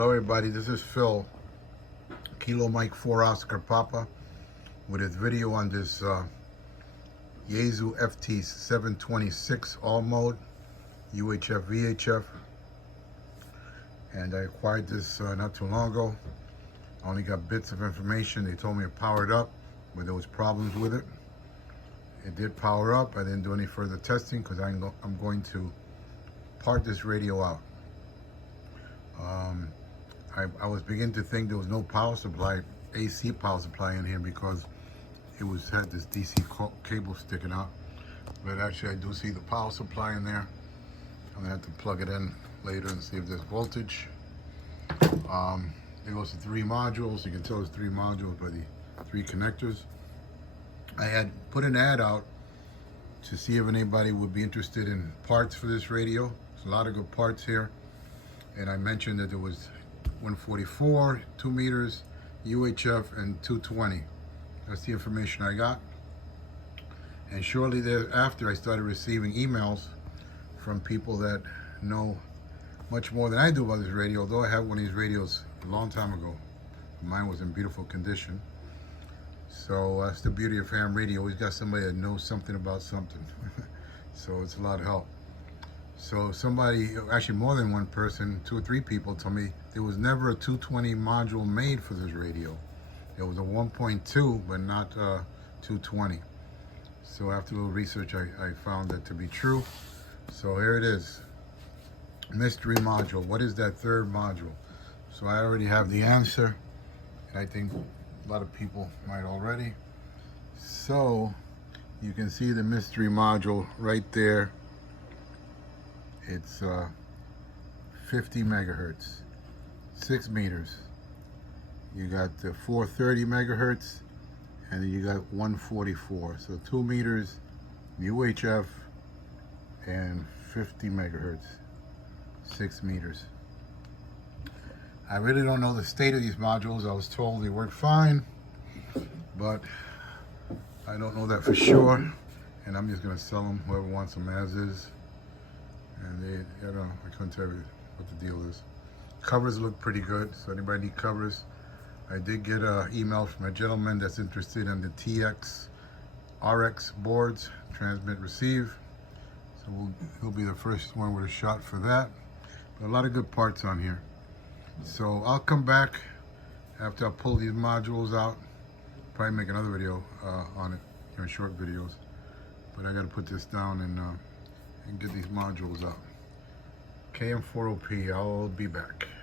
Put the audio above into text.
Hello everybody, this is Phil, Kilo Mike 4 Oscar Papa, with his video on this Yaesu FT-726 all mode, UHF, VHF, and I acquired this not too long ago. I only got bits of information. They told me it powered up, but there was problems with it. It did power up. I didn't do any further testing because I'm going to part this radio out. I was beginning to think there was no power supply, AC power supply in here, because it had this DC cable sticking out. But actually I do see the power supply in there. I'm gonna have to plug it in later and see if there's voltage. It goes to 3 modules. You can tell there's 3 modules by the 3 connectors. I had put an ad out to see if anybody would be interested in parts for this radio. There's a lot of good parts here. And I mentioned that there was 144, 2 meters, UHF, and 220. That's the information I got. And shortly thereafter, I started receiving emails from people that know much more than I do about this radio, although I had one of these radios a long time ago. Mine was in beautiful condition. So that's the beauty of ham radio. Always got somebody that knows something about something. So it's a lot of help. So somebody, actually more than one person, 2 or 3 people told me there was never a 220 module made for this radio. It was a 1.2, but not 220. So after a little research, I found that to be true. So here it is, mystery module. What is that 3rd module? So I already have the answer, and I think a lot of people might already. So you can see the mystery module right there. It's 50 megahertz, 6 meters. You got the 430 megahertz, and then you got 144. So 2 meters, UHF, and 50 megahertz, 6 meters. I really don't know the state of these modules. I was told they work fine, but I don't know that for sure. And I'm just gonna sell them, whoever wants them as is. And I don't know, I couldn't tell you what the deal is. Covers look pretty good, so anybody need covers. I did get an email from a gentleman that's interested in the TX RX boards, transmit receive. So he'll be the first one with a shot for that. But a lot of good parts on here. So I'll come back after I pull these modules out. Probably make another video on it, short videos. But I gotta put this down and get these modules out. KM4OP, I'll be back.